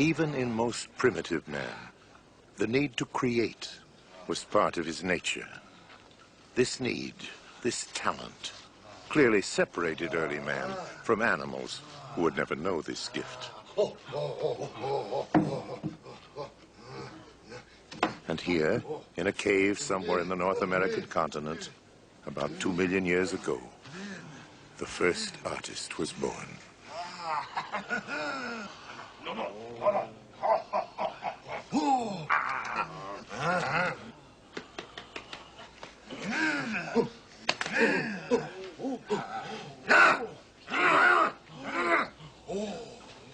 Even in most primitive man, the need to create was part of his nature. This need, this talent, clearly separated early man from animals who would never know this gift. And here, in a cave somewhere in the North American continent, about 2 million years ago, the first artist was born.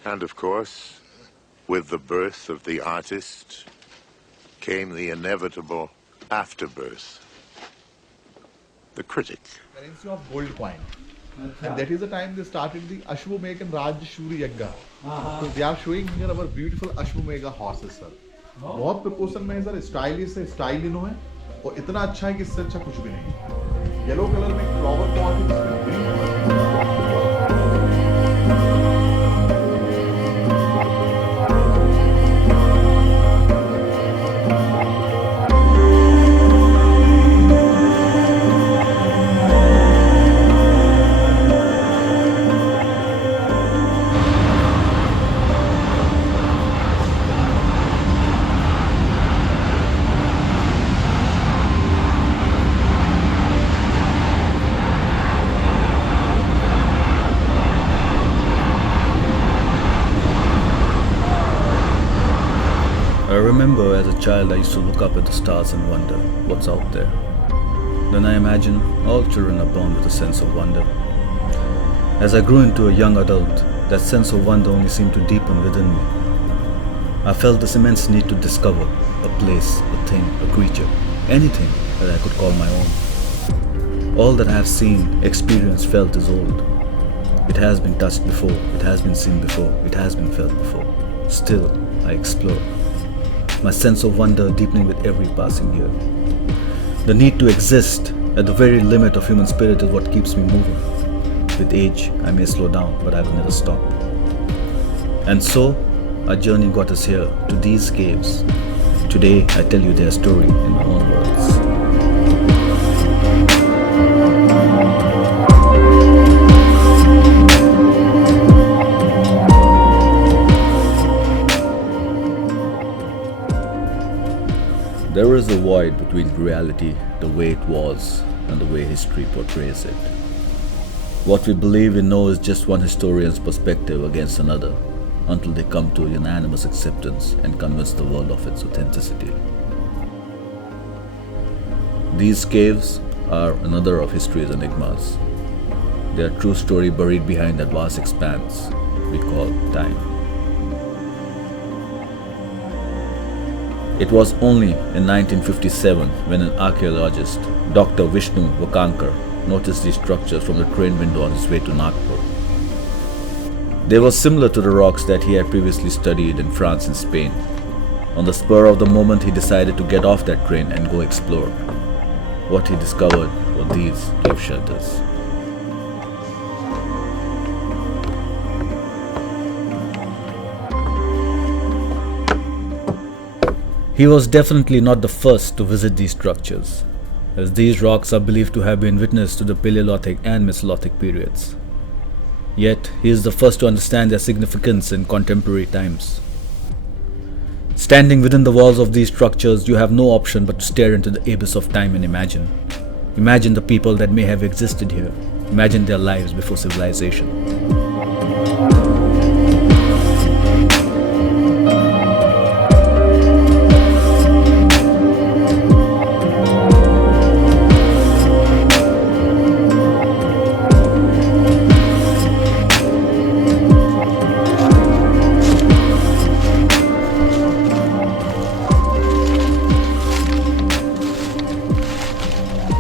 And of course, with the birth of the artist came the inevitable afterbirth, the critic. Currency of gold coin. And that is the time they started the Ashwamedha Raj Shuri Yagga. So they are showing here our beautiful Ashwamedha horses, sir. बहुत proportion में sir stylish है, स्टाइलिनो है और इतना अच्छा है कि इससे अच्छा कुछ भी नहीं. येलो कलर में फ्लावर पॉट है. I remember as a child I used to look up at the stars and wonder what's out there. Then I imagine all children are born with a sense of wonder. As I grew into a young adult, that sense of wonder only seemed to deepen within me. I felt this immense need to discover a place, a thing, a creature, anything that I could call my own. All that I have seen, experienced, felt is old. It has been touched before, it has been seen before, it has been felt before. Still, I explore. My sense of wonder deepening with every passing year. The need to exist at the very limit of human spirit is what keeps me moving. With age, I may slow down, but I will never stop. And so, our journey got us here, to these caves. Today, I tell you their story in my own words. There is a void between reality, the way it was, and the way history portrays it. What we believe we know is just one historian's perspective against another, until they come to a unanimous acceptance and convince the world of its authenticity. These caves are another of history's enigmas. They are a true story buried behind that vast expanse we call time. It was only in 1957 when an archaeologist, Dr. Vishnu Vakankar, noticed these structures from the train window on his way to Nagpur. They were similar to the rocks that he had previously studied in France and Spain. On the spur of the moment, he decided to get off that train and go explore. What he discovered were these cave shelters. He was definitely not the first to visit these structures, as these rocks are believed to have been witness to the Paleolithic and Mesolithic periods. Yet, he is the first to understand their significance in contemporary times. Standing within the walls of these structures, you have no option but to stare into the abyss of time and imagine. Imagine the people that may have existed here. Imagine their lives before civilization.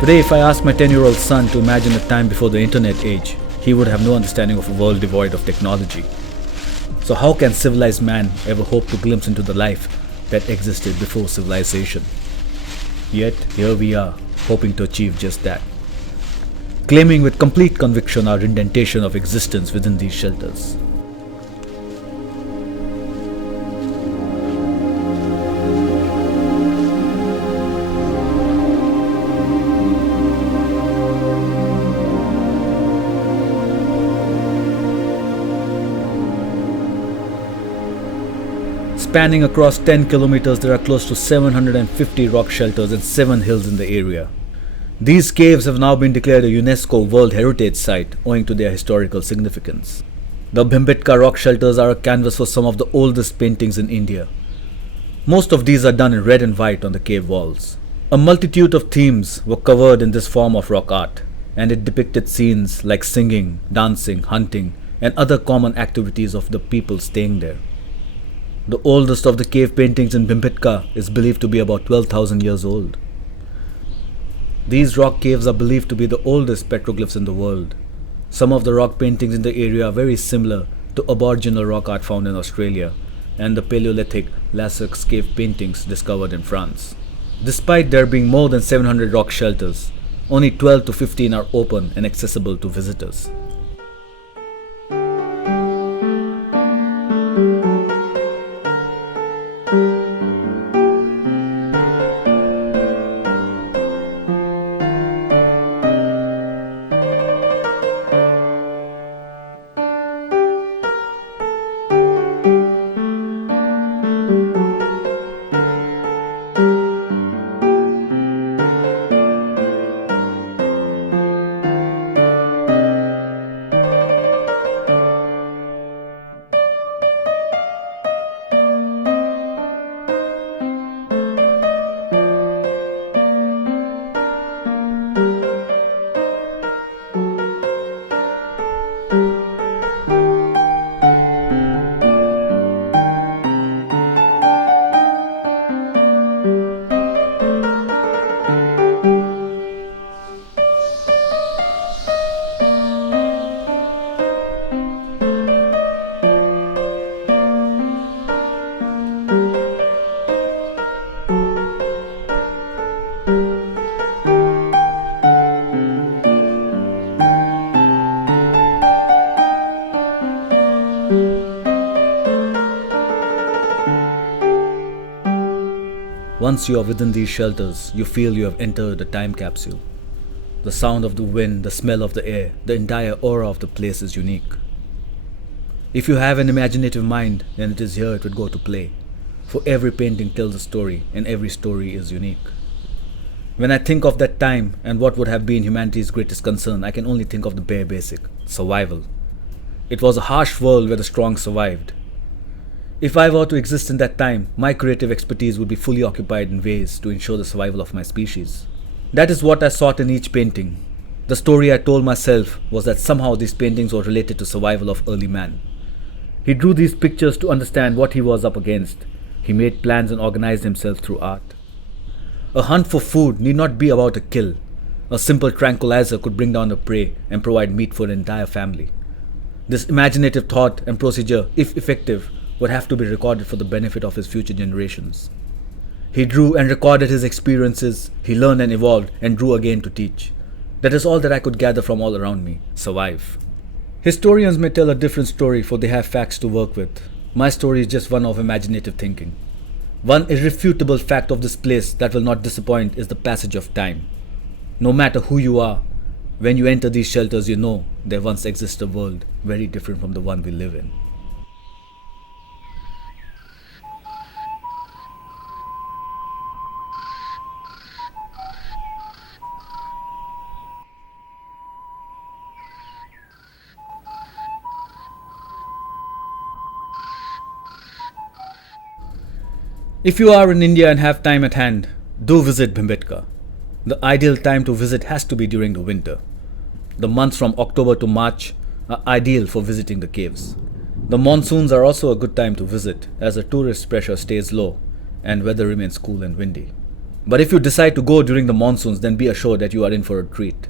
Today, if I asked my 10-year-old son to imagine a time before the internet age, he would have no understanding of a world devoid of technology. So how can civilized man ever hope to glimpse into the life that existed before civilization? Yet, here we are, hoping to achieve just that. Claiming with complete conviction our indentation of existence within these shelters. Spanning across 10 kilometers, there are close to 750 rock shelters and 7 hills in the area. These caves have now been declared a UNESCO World Heritage Site owing to their historical significance. The BHIMBETKA rock shelters are a canvas for some of the oldest paintings in India. Most of these are done in red and white on the cave walls. A multitude of themes were covered in this form of rock art, and it depicted scenes like singing, dancing, hunting, and other common activities of the people staying there. The oldest of the cave paintings in BHIMBETKA is believed to be about 12,000 years old. These rock caves are believed to be the oldest petroglyphs in the world. Some of the rock paintings in the area are very similar to Aboriginal rock art found in Australia and the Paleolithic Lascaux cave paintings discovered in France. Despite there being more than 700 rock shelters, only 12 to 15 are open and accessible to visitors. Once you are within these shelters, you feel you have entered a time capsule. The sound of the wind, the smell of the air, the entire aura of the place is unique. If you have an imaginative mind, then it is here it would go to play. For every painting tells a story, and every story is unique. When I think of that time and what would have been humanity's greatest concern, I can only think of the bare basic: survival. It was a harsh world where the strong survived. If I were to exist in that time, my creative expertise would be fully occupied in ways to ensure the survival of my species. That is what I sought in each painting. The story I told myself was that somehow these paintings were related to survival of early man. He drew these pictures to understand what he was up against. He made plans and organized himself through art. A hunt for food need not be about a kill. A simple tranquilizer could bring down a prey and provide meat for an entire family. This imaginative thought and procedure, if effective, would have to be recorded for the benefit of his future generations. He drew and recorded his experiences, he learned and evolved, and drew again to teach. That is all that I could gather from all around me: survive. Historians may tell a different story, for they have facts to work with. My story is just one of imaginative thinking. One irrefutable fact of this place that will not disappoint is the passage of time. No matter who you are, when you enter these shelters, you know there once existed a world very different from the one we live in. If you are in India and have time at hand, do visit BHIMBETKA. The ideal time to visit has to be during the winter. The months from October to March are ideal for visiting the caves. The monsoons are also a good time to visit, as the tourist pressure stays low and weather remains cool and windy. But if you decide to go during the monsoons, then be assured that you are in for a treat.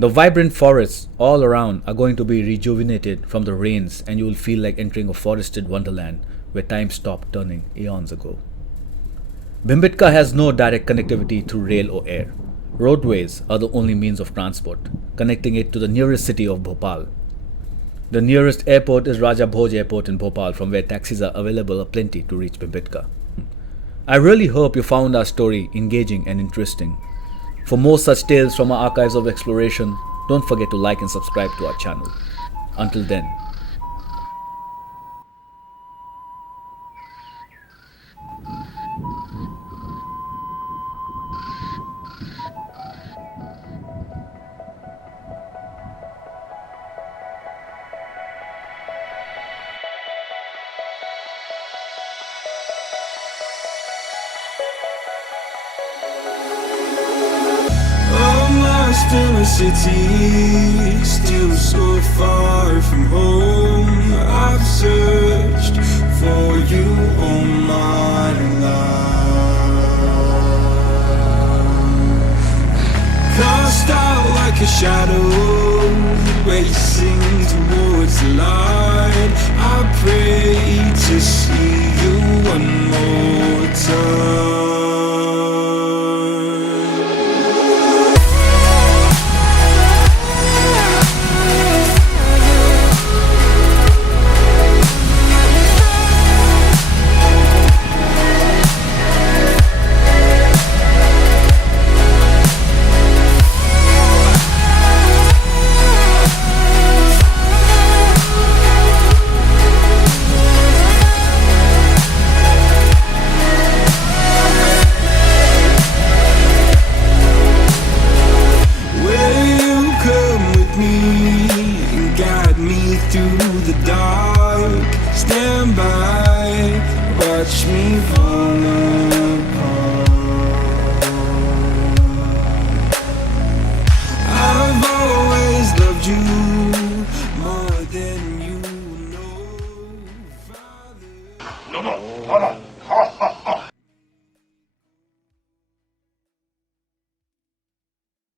The vibrant forests all around are going to be rejuvenated from the rains, and you will feel like entering a forested wonderland where time stopped turning eons ago. BHIMBETKA has no direct connectivity through rail or air. Roadways are the only means of transport, connecting it to the nearest city of Bhopal. The nearest airport is Raja Bhoj Airport in Bhopal, from where taxis are available aplenty to reach BHIMBETKA. I really hope you found our story engaging and interesting. For more such tales from our archives of exploration, don't forget to like and subscribe to our channel. Until then, in a city, still so far from home. I've searched for you all my life. Cast out like a shadow, racing towards the light. I pray to see you one more time. Through the dark, stand by, watch me fall apart. I've always loved you more than you know, Father.